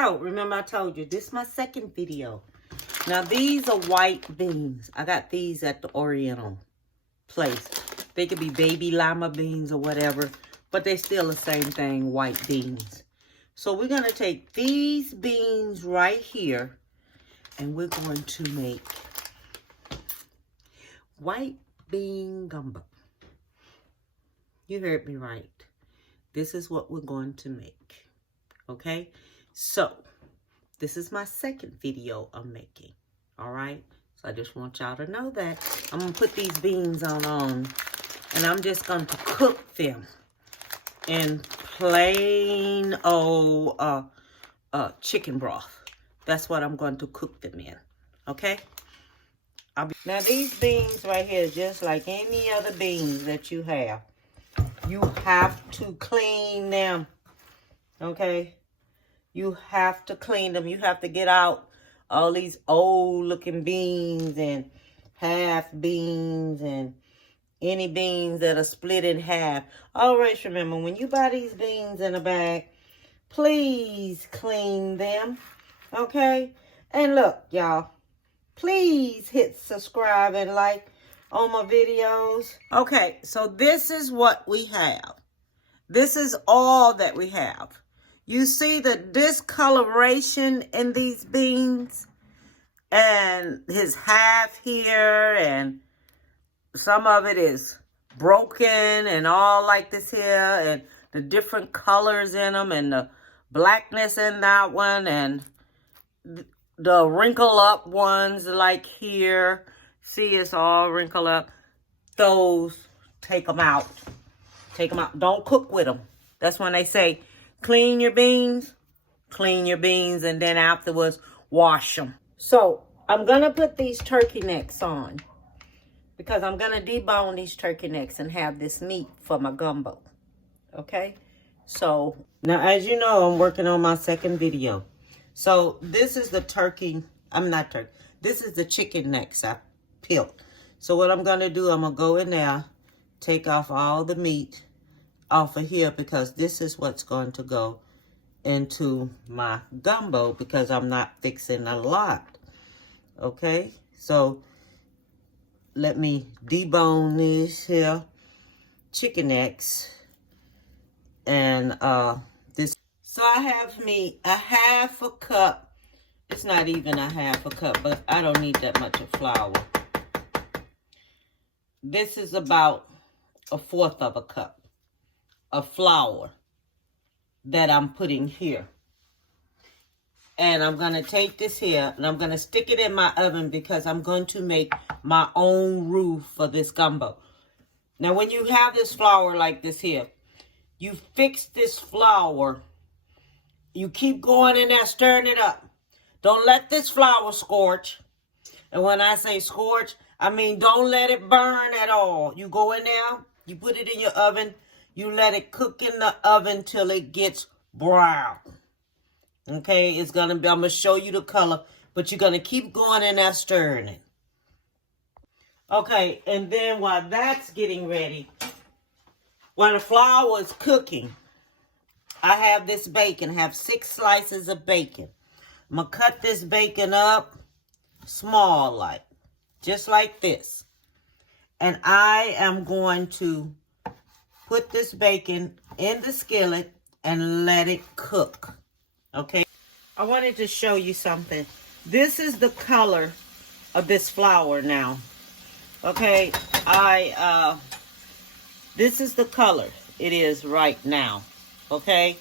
So, remember I told you, this is my second video. Now, these are white beans. I got these at the Oriental place. They could be baby lima beans or whatever, but they're still the same thing, white beans. So, we're going to take these beans right here, and we're going to make white bean gumbo. You heard me right. This is what we're going to make. Okay? So, this is my second video I'm making. Alright? So, I just want y'all to know that. I'm going to put these beans on, and I'm just going to cook them in plain old chicken broth. That's what I'm going to cook them in. Okay? Now, these beans right here, just like any other beans that you have, you have to clean them. Okay? You have to clean them. You have to get out all these old looking beans and half beans and any beans that are split in half. Always remember, when you buy these beans in a bag, please clean them. Okay? And look, y'all, please hit subscribe and like on my videos. Okay, so this is what we have. This is all that we have. You see the discoloration in these beans? And his half here, and some of it is broken and all like this here, and the different colors in them, and the blackness in that one, and the wrinkle up ones like here. See, it's all wrinkled up. Those, take them out. Take them out. Don't cook with them. That's when they say, clean your beans, and then afterwards, wash them. So, I'm going to put these turkey necks on because I'm going to debone these turkey necks and have this meat for my gumbo. Okay? So, now as you know, I'm working on my second video. So, this is the turkey, this is the chicken necks I peeled. So, what I'm going to do, I'm going to go in there, take off all the meat off of here because this is what's going to go into my gumbo because I'm not fixing a lot. Okay, so let me debone these here chicken necks and this. So I have me a half a cup. It's not even a half a cup, but I don't need that much of flour. This is about 1/4 of a cup of flour that I'm putting here. And I'm going to take this here and I'm going to stick it in my oven because I'm going to make my own roux for this gumbo. Now, when you have this flour like this here, you fix this flour. You keep going in there, stirring it up. Don't let this flour scorch. And when I say scorch, I mean don't let it burn at all. You go in there, you put it in your oven. You let it cook in the oven till it gets brown. Okay, it's gonna be, I'm gonna show you the color, but you're gonna keep going in there stirring it. Okay, and then while that's getting ready, while the flour is cooking, I have this bacon, I have 6 slices of bacon. I'm gonna cut this bacon up small like, just like this. And I am going to put this bacon in the skillet and let it cook. Okay? I wanted to show you something. This is the color of this flour now. Okay? This is the color it is right now. Okay?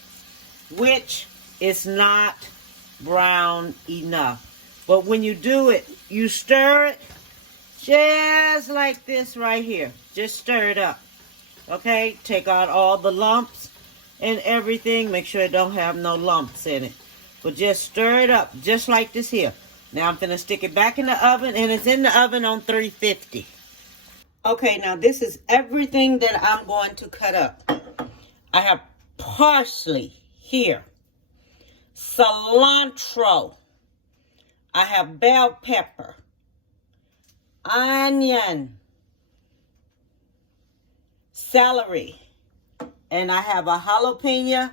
Which is not brown enough. But when you do it, you stir it just like this right here. Just stir it up. Okay, take out all the lumps and everything. Make sure it don't have no lumps in it. But just stir it up, just like this here. Now I'm going to stick it back in the oven, and it's in the oven on 350. Okay, now this is everything that I'm going to cut up. I have parsley here, cilantro. I have bell pepper, onion, celery, and I have a jalapeno,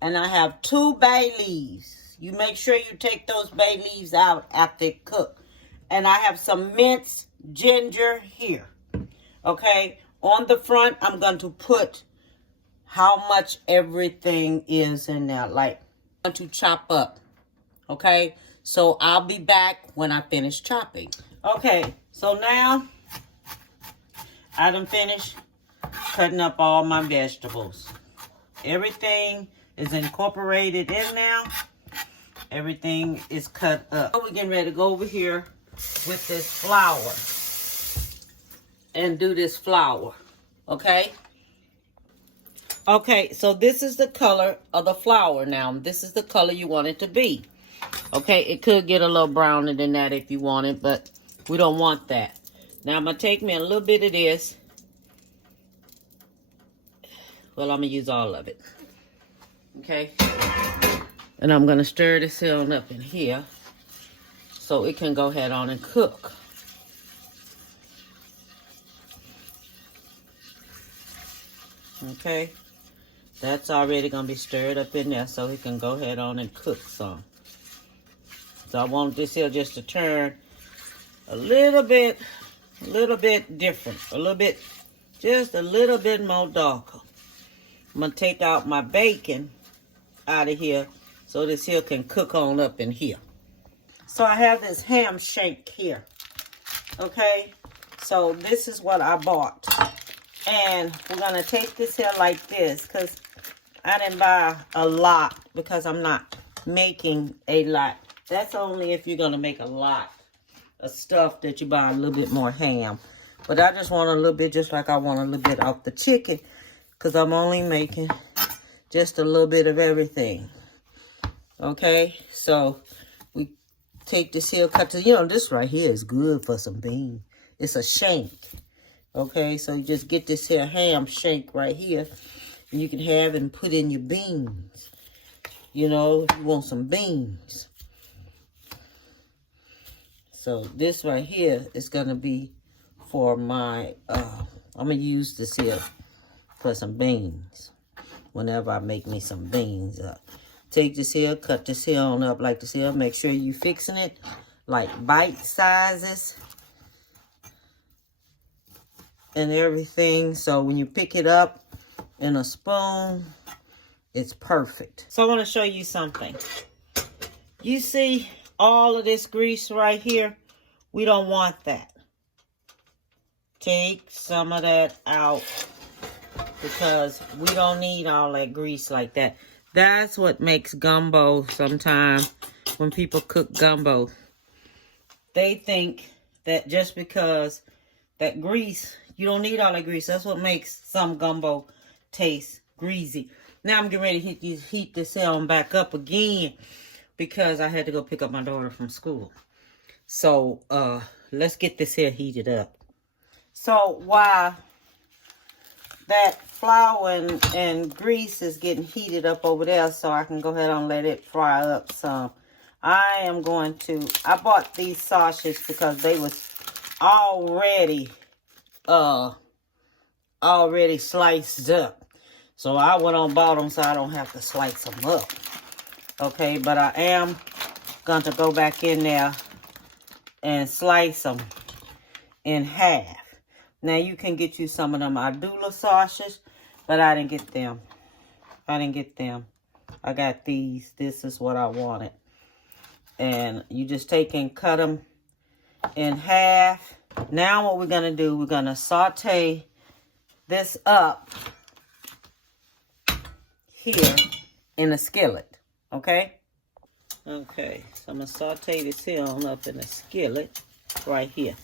and I have 2 bay leaves. You make sure you take those bay leaves out after it cook. And I have some minced ginger here. Okay, on the front, I'm going to put how much everything is in there. Like, I'm going to chop up. Okay, so I'll be back when I finish chopping. Okay, so now I done finished cutting up all my vegetables. Everything is incorporated in now. Everything is cut up. We're getting ready to go over here with this flour and do this flour. Okay? Okay, so this is the color of the flour now. This is the color you want it to be. Okay, it could get a little browner than that if you want it, but we don't want that. Now I'm going to take me a little bit of this. Well, I'm going to use all of it. Okay? And I'm going to stir this on up in here so it can go ahead on and cook. Okay? That's already going to be stirred up in there so it can go ahead on and cook some. So I want this here just to turn a little bit different. Just a little bit more darker. I'm going to take out my bacon out of here so this here can cook on up in here. So I have this ham shank here. Okay? So this is what I bought. And we're going to take this here like this because I didn't buy a lot because I'm not making a lot. That's only if you're going to make a lot of stuff that you buy a little bit more ham. But I just want a little bit, just like I want a little bit off the chicken, because I'm only making just a little bit of everything. Okay, so we take this here, cut to, this right here is good for some beans. It's a shank. Okay, so you just get this here ham shank right here, and you can have it and put in your beans. If you want some beans. So this right here is going to be for my, I'm going to use this here for some beans. Whenever I make me some beans. Take this here, cut this here on up like this here. Make sure you fixing it like bite sizes and everything. So when you pick it up in a spoon, it's perfect. So I want to show you something. You see all of this grease right here? We don't want that. Take some of that out because we don't need all that grease like that. That's what makes gumbo sometimes when people cook gumbo. They think that just because that grease, you don't need all that grease. That's what makes some gumbo taste greasy. Now I'm getting ready to heat this on back up again because I had to go pick up my daughter from school. So let's get this here heated up. So while that flour and grease is getting heated up over there, so I can go ahead and let it fry up some, I bought these sausages because they was already sliced up. So I went on bought them so I don't have to slice them up. Okay, but I am going to go back in there and slice them in half. Now you can get you some of them Ardula sausages, but I didn't get them. I got these. This is what I wanted. And you just take and cut them in half. Now what we're going to do, we're going to saute this up here in a skillet. Okay? Okay, so I'm going to saute this here on up in a skillet right here.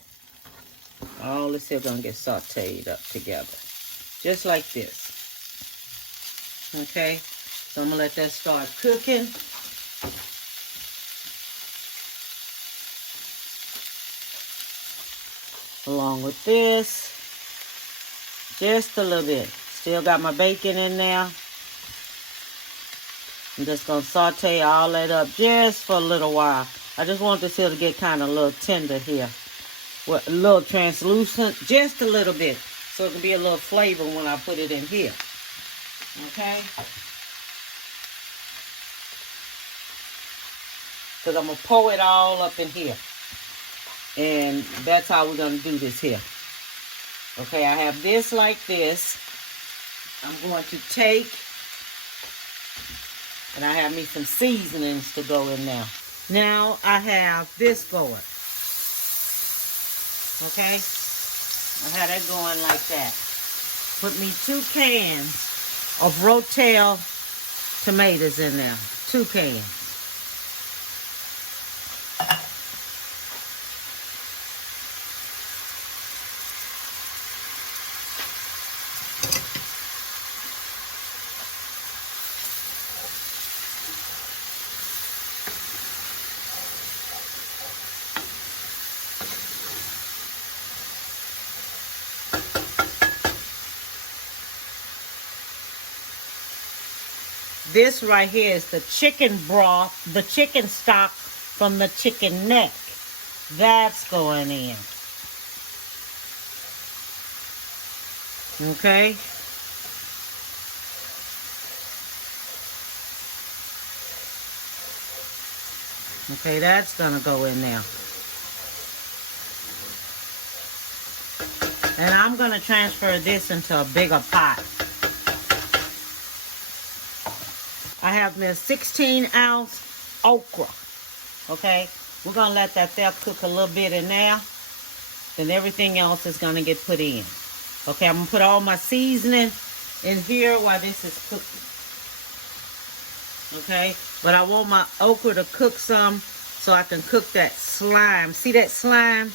All this here going to get sauteed up together. Just like this. Okay, so I'm going to let that start cooking. Along with this, just a little bit. Still got my bacon in there. I'm just going to saute all that up just for a little while. I just want this here to get kind of a little tender here. With a little translucent, just a little bit. So it can be a little flavor when I put it in here. Okay? because I'm going to pour it all up in here. And that's how we're going to do this here. Okay, I have this like this. I'm going to take, and I have me some seasonings to go in there. Now I have this going. Okay, I have that going like that. Put me 2 cans of Rotel tomatoes in there. 2 cans. This right here is the chicken broth, the chicken stock from the chicken neck. That's going in. Okay. Okay, that's gonna go in there. And I'm gonna transfer this into a bigger pot. I have this 16-ounce okra. Okay, we're gonna let that there cook a little bit in there. Then everything else is gonna get put in. Okay, I'm gonna put all my seasoning in here while this is cooking. Okay, but I want my okra to cook some so I can cook that slime. See that slime?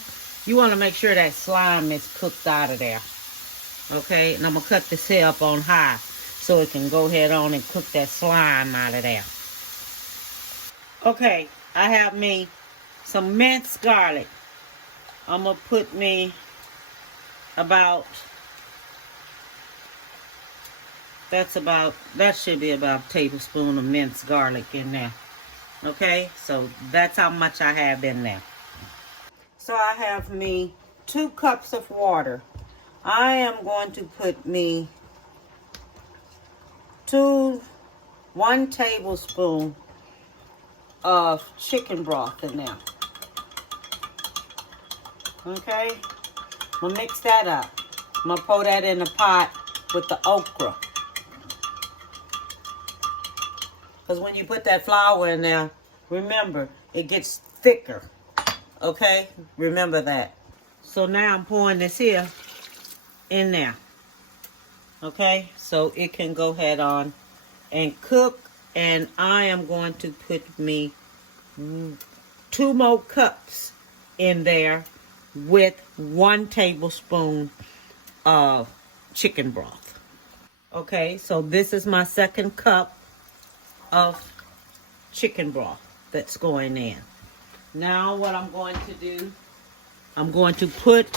You want to make sure that slime is cooked out of there. Okay, and I'm gonna cut this here up on high so it can go ahead on and cook that slime out of there. Okay, I have me some minced garlic. I'm gonna put me about, that should be about a tablespoon of minced garlic in there. Okay, so that's how much I have in there. So I have me 2 cups of water. I am going to put me 1 tablespoon of chicken broth in there. Okay, I'm gonna mix that up. I'm gonna pour that in the pot with the okra. Because when you put that flour in there, remember, it gets thicker. Okay, remember that. So now I'm pouring this here in there. Okay, so it can go ahead on and cook. And I am going to put me 2 more cups in there with 1 tablespoon of chicken broth. Okay, so this is my 2nd cup of chicken broth that's going in. Now what I'm going to do, I'm going to put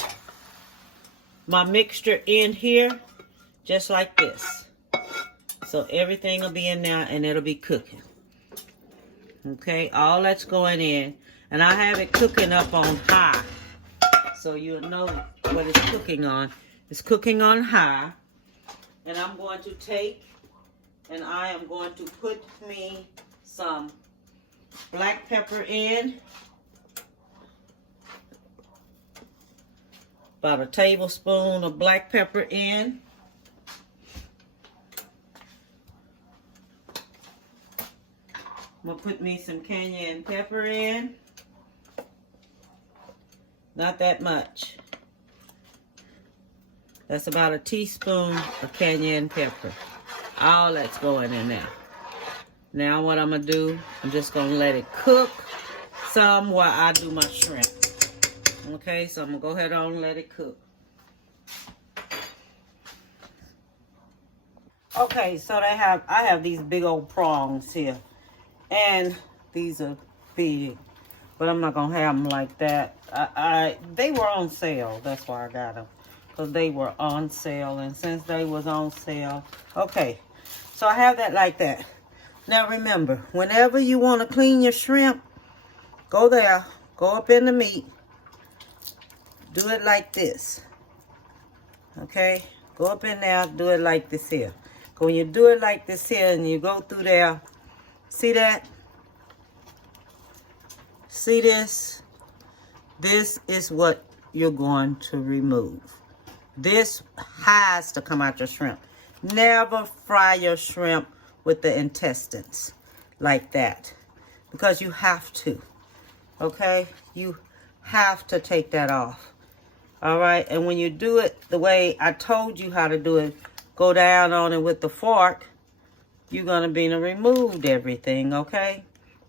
my mixture in here just like this. So everything will be in there and it'll be cooking. Okay, all that's going in. And I have it cooking up on high. So you'll know what it's cooking on. It's cooking on high. And I'm going to take and I am going to put me some black pepper in. About a tablespoon of black pepper in. I'm going to put me some cayenne pepper in. Not that much. That's about a teaspoon of cayenne pepper. All that's going in there. Now what I'm going to do, I'm just going to let it cook some while I do my shrimp. Okay, so I'm going to go ahead on and let it cook. Okay, so I have these big old prongs here. And these are big. But I'm not going to have them like that. They were on sale. That's why I got them. Because they were on sale. And since they was on sale. Okay, so I have that like that. Now remember, whenever you want to clean your shrimp, go there. Go up in the meat. Do it like this. Okay? Go up in there, do it like this here. When you do it like this here and you go through there, see that? See this? This is what you're going to remove. This has to come out your shrimp. Never fry your shrimp with the intestines like that, because you have to. Okay? You have to take that off. All right? And when you do it the way I told you how to do it, go down on it with the fork, you're going to be removed everything, okay?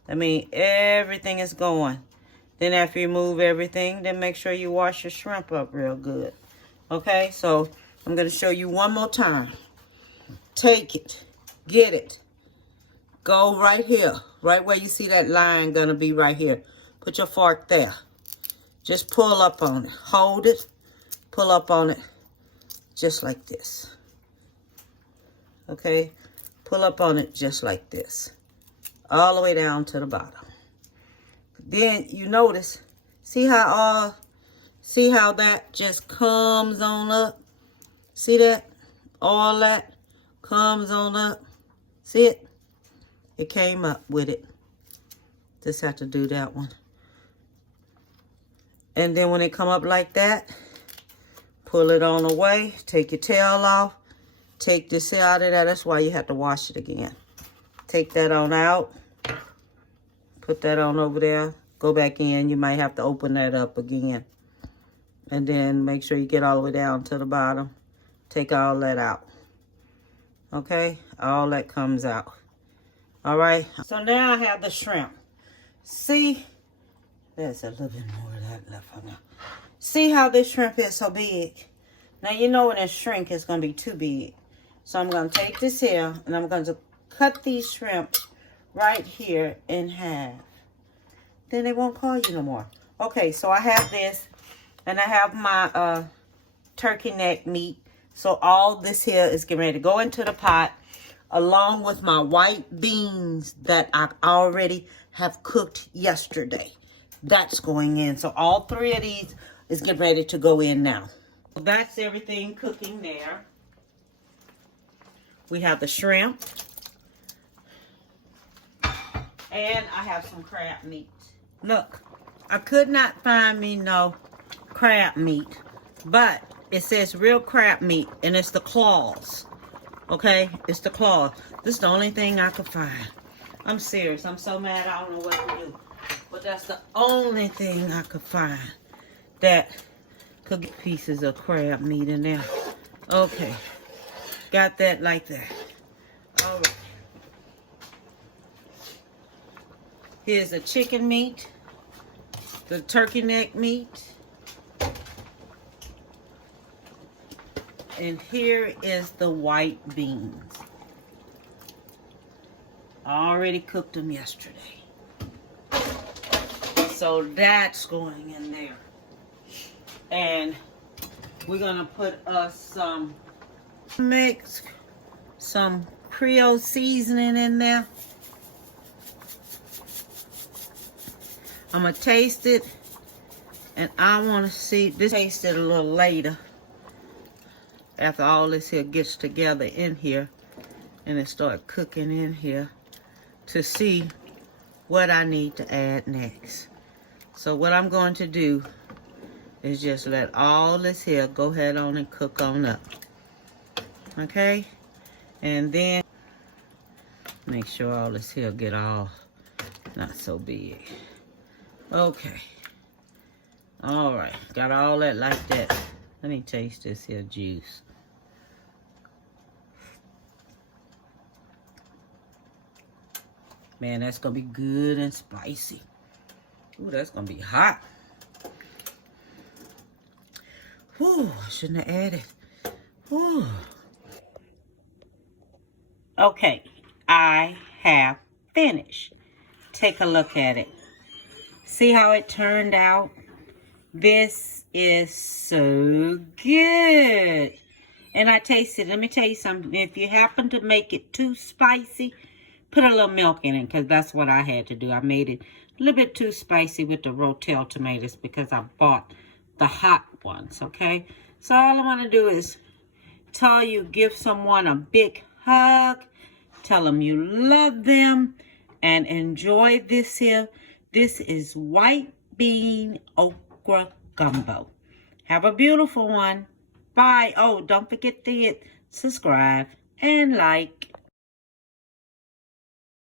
I mean, everything is going. Then after you remove everything, then make sure you wash your shrimp up real good. Okay? So, I'm going to show you one more time. Take it. Get it. Go right here. Right where you see that line going to be right here. Put your fork there. Just pull up on it. Hold it. Pull up on it. Just like this. Okay? Pull up on it just like this. All the way down to the bottom. Then you notice, see how that just comes on up? See that? All that comes on up. See it? It came up with it. Just have to do that one. And then when it come up like that, pull it on away. Take your tail off. Take this out of there. That's why you have to wash it again. Take that on out. Put that on over there. Go back in. You might have to open that up again. And then make sure you get all the way down to the bottom. Take all that out. Okay? All that comes out. All right? So now I have the shrimp. See? There's a little bit more of that left on there. See how this shrimp is so big? Now you know when it shrink, it's going to be too big. So I'm going to take this here and I'm going to cut these shrimp right here in half. Then they won't call you no more. Okay, so I have this and I have my turkey neck meat. So all this here is getting ready to go into the pot along with my white beans that I already have cooked yesterday. That's going in. So all three of these is getting ready to go in now. That's everything cooking there. We have the shrimp. And I have some crab meat. Look, I could not find me no crab meat. But it says real crab meat. And it's the claws. Okay? It's the claws. This is the only thing I could find. I'm serious. I'm so mad I don't know what to do. But that's the only thing I could find that could get pieces of crab meat in there. Okay. Got that like that. All right. Here's the chicken meat. The turkey neck meat. And here is the white beans. I already cooked them yesterday. So that's going in there. And we're going to put us some Creole seasoning in there. I'm going to taste it. And I want to see this. Taste it a little later. After all this here gets together in here. And it start cooking in here. To see what I need to add next. So what I'm going to do is just let all this here go ahead on and cook on up. Okay? And then make sure all this here get all not so big. Okay. All right. Got all that like that. Let me taste this here juice. Man, that's going to be good and spicy. Ooh, that's going to be hot. Whew, I shouldn't have added. Whew. Okay, I have finished. Take a look at it. See how it turned out? This is so good. And I tasted, let me tell you something. If you happen to make it too spicy, put a little milk in it, because that's what I had to do. I made it a little bit too spicy with the Rotel tomatoes because I bought the hot ones, okay? So all I want to do is tell you, give someone a big hug. Tell them you love them and enjoy this here This is white bean okra gumbo. Have a beautiful one. Bye. Oh, don't forget to hit subscribe and like.